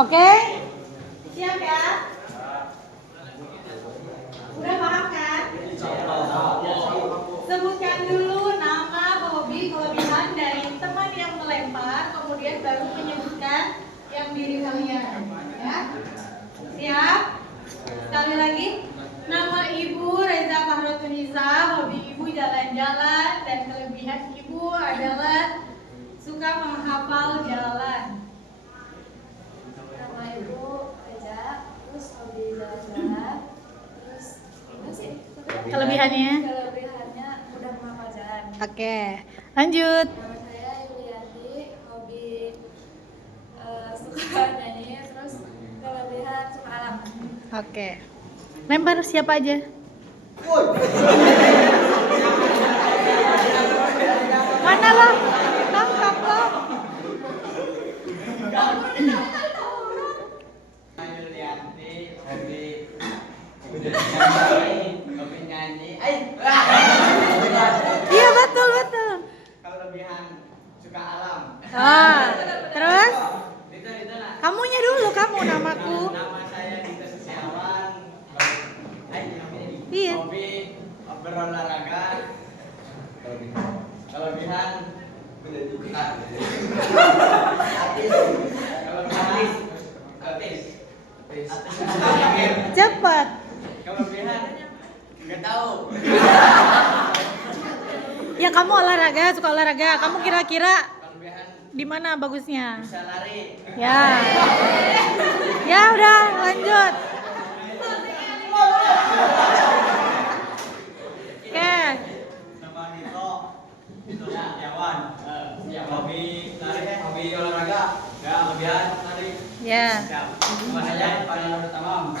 Oke? Siap ya? Udah paham kan? Sebutkan dulu nama, hobi, kelebihan dari teman yang melempar, kemudian baru menyebutkan yang diri kalian. Ya? Siap? Sekali lagi, nama Ibu Reza Fahrotunisa, hobi Ibu jalan-jalan, dan kelebihan Ibu adalah suka menghafal jalan. Nama Ibu Reza, terus hobi jalan-jalan, terus apa sih? Kelebihannya? Kelebihannya mudah menghafal jalan. Oke, lanjut. Nama saya Yulianti, hobi suka nyanyi, terus kelebihan suka alam. Oke. Lempar siapa aja? Mana lo? Tangkap lo. Yulianti, hobi nyanyi. Iya betul betul. Kelebihan suka alam. Terus? Dita lah. Kamunya dulu, kamu namaku. Nama saya Dita Sesiawan. Iya. Hobi berolahraga. Kelebihan artis. Cepat. Kelebihan nggak tahu. Ya kamu olahraga, suka olahraga. Kamu kira-kira Kelebihan di mana bagusnya? bisa lari. Ya. Ya udah, lanjut. Oke. Nama Dito Setiawan. Hobi lari, hobi olahraga. Ya, kelebihan lari. Ya. Nama saya Panino Tamam.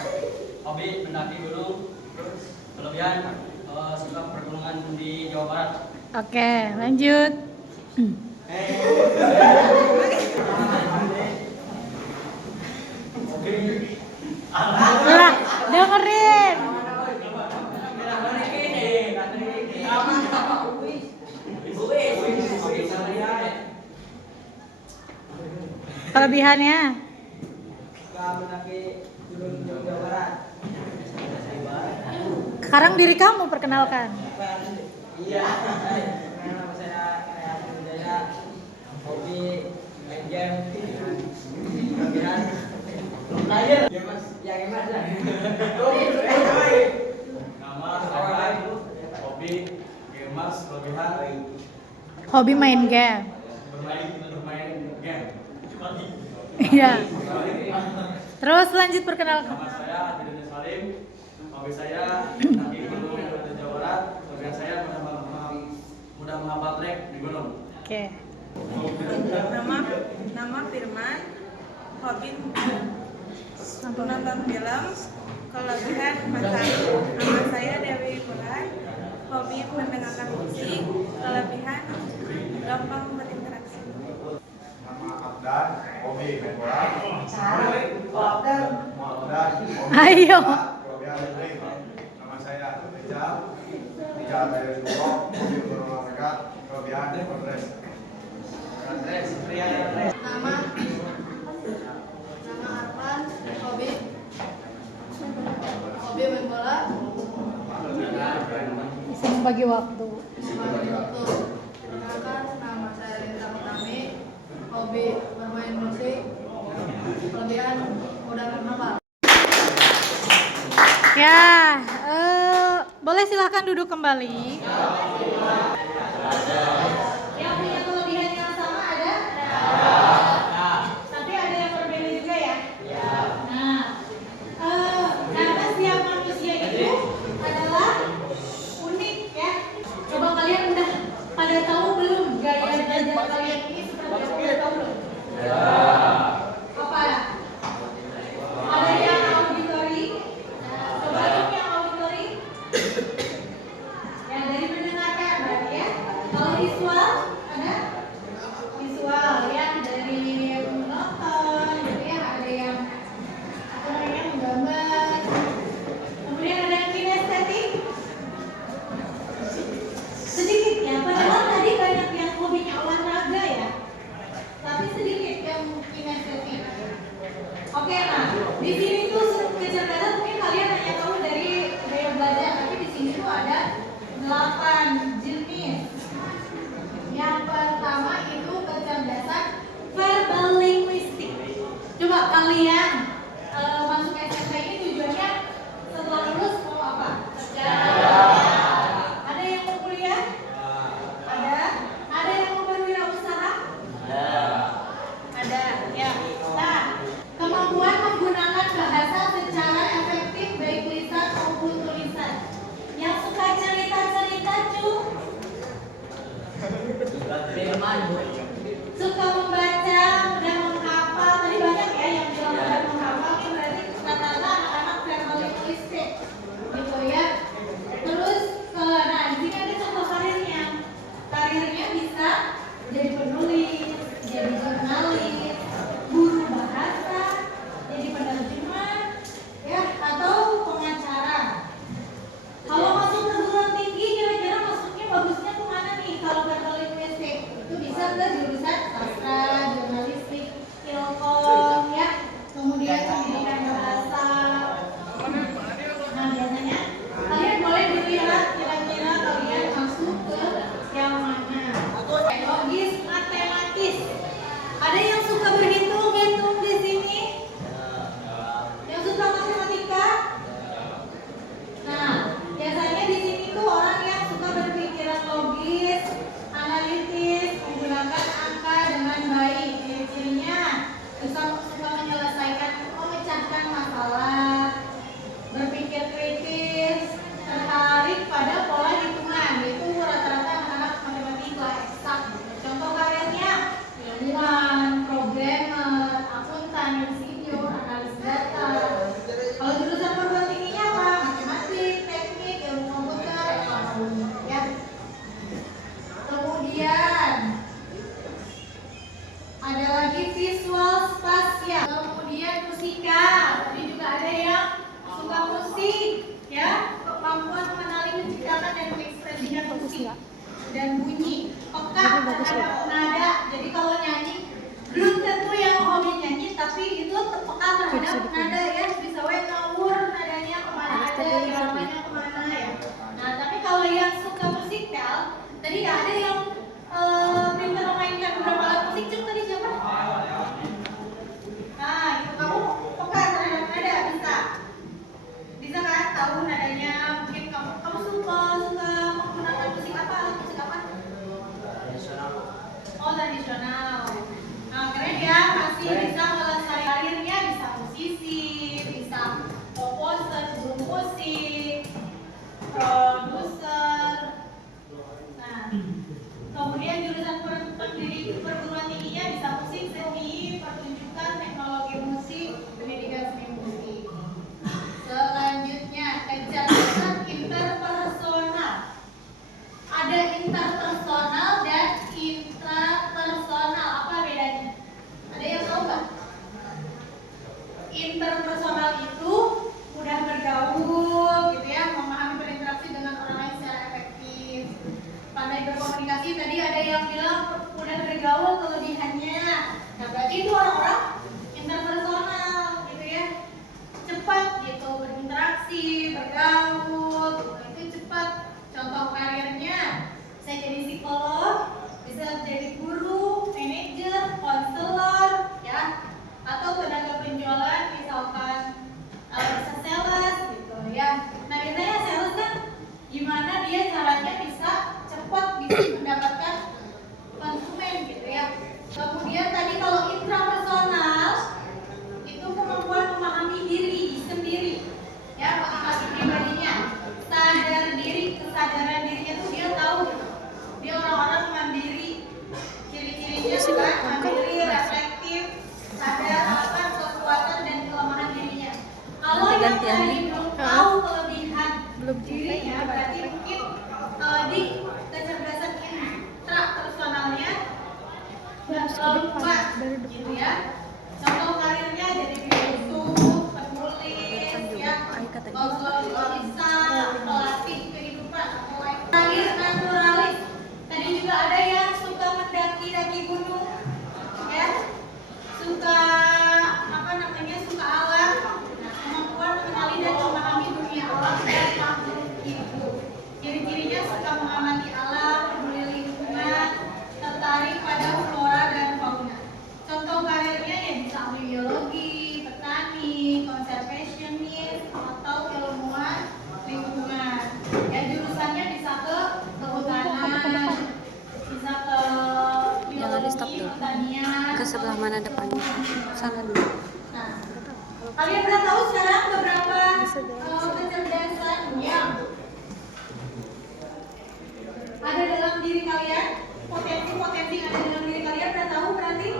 Hobi mendaki gunung. Kelebihan suka pergunungan di Jawa Barat. Oke, lanjut. Lah, dengerin. Kelebihannya? Sekarang diri kamu perkenalkan. Iya. Nama saya Rehan Hidayah. Hobi main game. Kelebihan belum lahir. Ya mas, yang emas lah. Nama saya hobi gamers, kelebihan Hobi main game. bermain game. Iya. Terus lanjut perkenalkan. Nama saya Didin Salim. Hobi saya mendaki gunung di Jawa Barat. Kelebihan saya mudah menghafal trek di gunung. Oke. Nama Firman, hobi nonton film, kelebihan masak. Nama saya Dewi Bulan, hobi mendengarkan musik, kelebihan gampang berinteraksi. Nama Abdan, hobi main bola. Abdan. Abdan, hobi Ayo. kelebihan dribbling. Nama saya Rijal dari Dulu, hobi berolahraga, kelebihan berdress. Nama Arfan, hobi main bola, Bisa membagi waktu. bagi waktu. Perkenalkan, nama saya Rindra Utami, hobi bermain musik, kelebihan mudah menghafal. Ya, boleh silahkan duduk kembali. Yang punya kelebihan yang sama ada? Tapi ada yang berbeda juga ya? Nah, karena setiap manusia itu adalah unik ya. Coba kalian udah pada tahu belum gaya belajar kalian ini seperti apa? Udah tahu belum? Apa? Ada yang auditory? Coba dong yang auditory. Yang dari mendengarkan berarti ya. Kalau visual ada visual ya, dari menonton gitu ya, ada yang apa namanya menggambar. Kemudian ada yang kinestetik. Sedikit ya, padahal tadi banyak yang hobinya olahraga ya. Tapi sedikit yang kinestetik. kalian masuk SMP ini tujuannya setelah lulus mau apa? Kerja. Ada yang mau kuliah? Ada. Ada yang mau berwirausaha? Ada. Ya. Nah, kemampuan menggunakan bahasa secara efektif baik lisan maupun tulisan. Yang suka cerita-cerita cu? Suka membaca dan menghafal. Tadi banyak ya yang bilang sudah menghafal. Ini berarti rata-rata anak-anak verbal linguistik, gitu ya. Terus, nah di sini ada contoh karirnya. Karirnya bisa jadi penulis, jadi jurnalis, guru bahasa, jadi penerjemah, ya, atau pengacara. Kalau masuk perguruan tinggi, kira-kira masuknya bagusnya kemana nih? Kalau verbal linguistik itu bisa ke jurusan sastra, jurnalistik, ilkom, ya, kemudian pendidikan bahasa. Nah biasanya kalian boleh dilihat kira-kira kalian masuk ke yang mana. Logis, matematis. Ada yang suka berhitung-hitung di sini? Yang suka matematika? Nah, biasanya di sini tuh orang yang suka berpikiran logis, analitis, menggunakan angka dengan baik. Ciri-cirinya suka menyelesaikan, memecahkan masalah, berpikir kritis, tertarik pada pola hitungan. Itu rata-rata anak-anak matematika eksak. Contoh karirnya ilmuwan, programmer, akuntan, insinyur, analis data. Kalau jurusan perguruan tingginya apa? Matematik, teknik, ilmu komputer, ekonomi, ya. Kemudian ada lagi visual spasial. Kemudian musika. Tadi juga ada yang suka musik, ya. Kemampuan mengenali, menciptakan dan mengekspresikan musik dan bunyi. Peka terhadap nada. Jadi kalau nyanyi belum tentu yang hobi nyanyi, tapi itu peka terhadap nada, ya. Bisa ngawur nadanya kemana ada, iramanya kemana, ya. Nah, tapi kalau yang suka musikal, tadi ada yang pintar memainkan beberapa alat musik. Cuk, tadi siapa? Nah, itu kamu peka terhadap nada, bisa. Bisa kan tahu nadanya? Mungkin kamu suka menggunakan musik apa? Alat musik apa? Oh, tradisional. Nah, keren ya, masih bisa melestarikan karirnya, bisa musisi, bisa komposer, guru musik, produser. Nah, kemudian jurusan perguruan tingginya bisa musik, seni, pertunjukan, teknologi musik, pendidikan seni musik. Selanjutnya, kecerdasan interpersonal. Ada interpersonal dan intrapersonal. Apa bedanya? Ada yang tahu nggak? Interpersonal itu mudah bergaul, gitu ya, memahami berinteraksi dengan orang lain secara efektif, pandai berkomunikasi. Tadi ada yang bilang mudah bergaul kelebihannya. Nah, berarti itu orang-orang interpersonal, gitu ya, cepat gitu berinteraksi, bergaul, gitu. Itu cepat. Contoh karirnya, bisa jadi psikolog, bisa jadi guru, manajer, konselor, ya, atau tenaga penjualan, misalkan bisa sales, gitu ya. Nah, biasanya sales kan gimana dia caranya bisa cepat bisa mendapatkan konsumen, gitu ya. Kemudian tadi kalau intrapersonal itu kemampuan memahami diri sendiri, ya, motivasi pribadinya, sadar diri, kesadaran dirinya tuh dia tahu gitu. Dia orang-orang mandiri, ciri-cirinya kan mandiri, reflektif, sadar akan kekuatan dan kelemahan dirinya. Kalau yang tadi belum tahu kelebihan dirinya, berarti mungkin di kecerdasan intrapersonalnya lupa, gitu ya. Contoh karirnya jadi filsuf, penulis, ya, konselor bisa, pelatih kehidupan, karir naturalis. Tadi juga ada yang suka mendaki-daki gunung, ya, suka suka alam. Nah, kemampuan mengenali dan memahami dunia alam dan makhluk hidup. Ciri-cirinya suka mengamati alam, peduli lingkungan, tertarik pada flora dan fauna. Contoh karirnya sebelah mana depannya? Sana dulu. Nah, kalian udah tahu sekarang beberapa kecerdasan yang ada dalam diri kalian, potensi-potensi yang ada dalam diri kalian udah tahu berarti?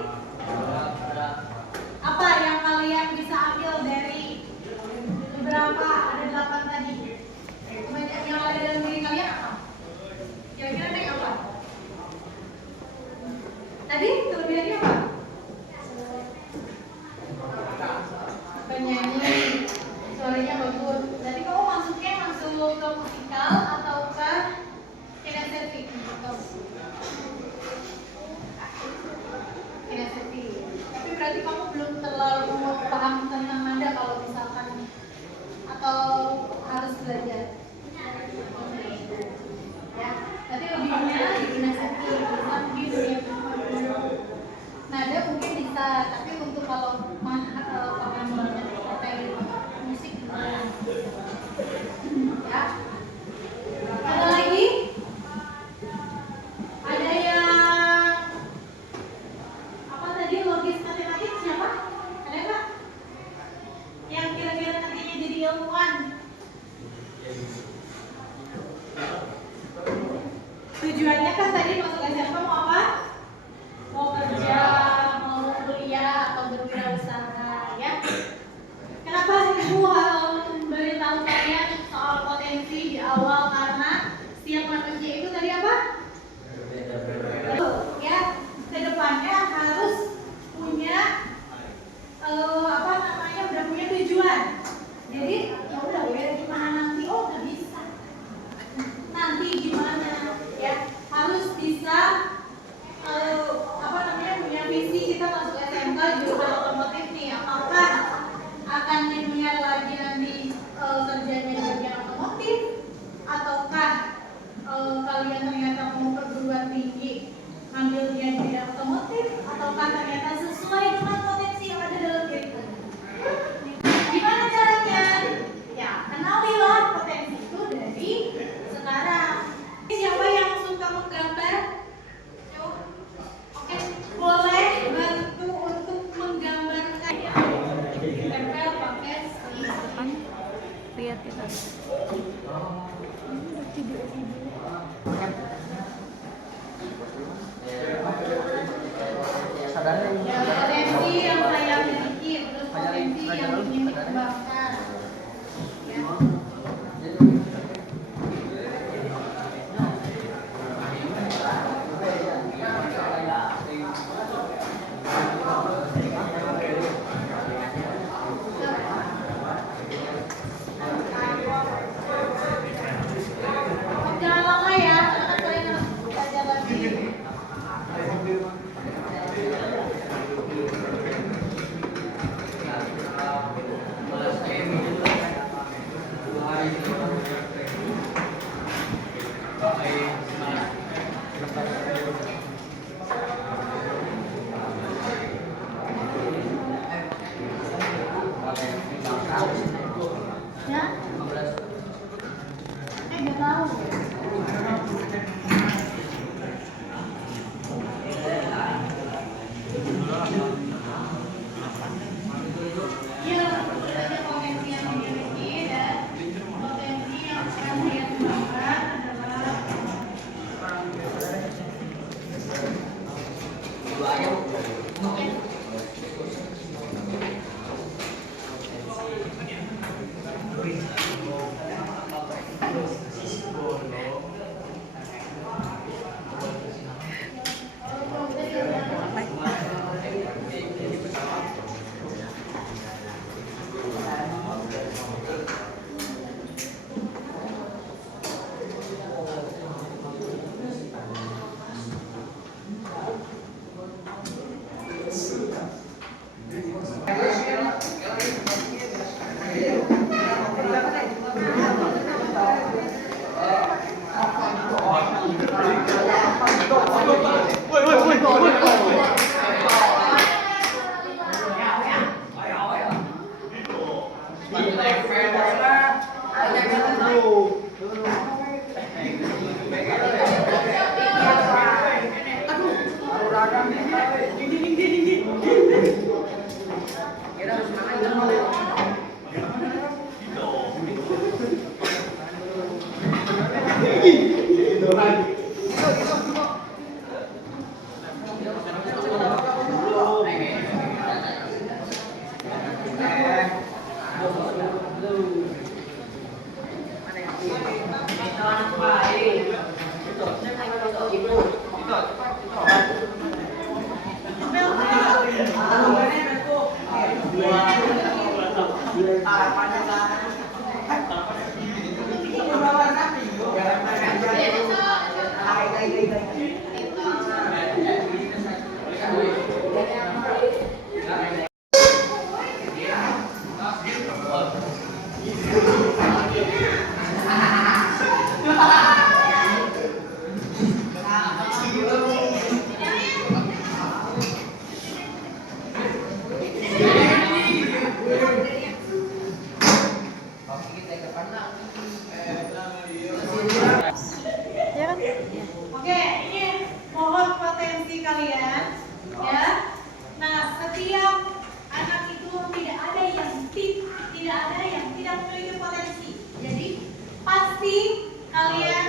Apa yang kalian bisa ambil dari beberapa, ada 8 tadi? Yang ada dalam diri kalian apa? Kira-kira nih apa? Tadi kelebihannya apa? Penyanyi, suaranya bagus. Jadi kamu masuknya langsung ke musikal atau ke kinestetik? Kinestetik. Tapi berarti kamu belum terlalu paham tentang nada kalau misalkan atau harus belajar. Ya, tapi lebihnya di kinestetik, mungkin dunia nada mungkin bisa, tapi untuk kalau paham banget terkait musik ya. Ada lagi? Ada yang apa tadi, logis matematik siapa? Ada nggak? Yang kira-kira nantinya jadi ilmuwan? Tujuannya kan tadi masuk SMP mau apa? Mau kerja, mau kuliah atau berwirausaha ya. Kenapa ibu memberitahu kalian soal potensi di awal? Karena setiap manusia itu tadi apa? Ya, kedepannya harus punya apa namanya, udah punya tujuan. Jadi ya udah gimana nanti, oh nggak bisa. Nanti gimana ya, harus bisa apa namanya, punya visi. Kita masuk SMK jurusan otomotif nih, apakah akan linear lagi nanti kerjanya di bagian otomotif, ataukah kalian ternyata mau perguruan tinggi ngambil dia di bidang otomotif, ataukah ternyata sesuai dengan potensi yang ada dalam diri kalian? Gimana caranya? Ya, kenalilah potensi itu dari sekarang. Siapa yang suka menggambar? Oke, boleh bantu untuk menggambarkan ya. Tempel pakai Depan lihat kita. ya, potensi yang saya miliki, terus potensi yang ingin dikembangkan. Ya. Jangan lama ya, karena kan kalian harus belajar lagi. Ya? Nggak tahu. Iya, tentu saja potensi yang dimiliki dan potensi yang akan saya kembangkan adalah potensi kalian, ya. Nah, setiap anak itu tidak ada yang tidak memiliki potensi. Jadi pasti kalian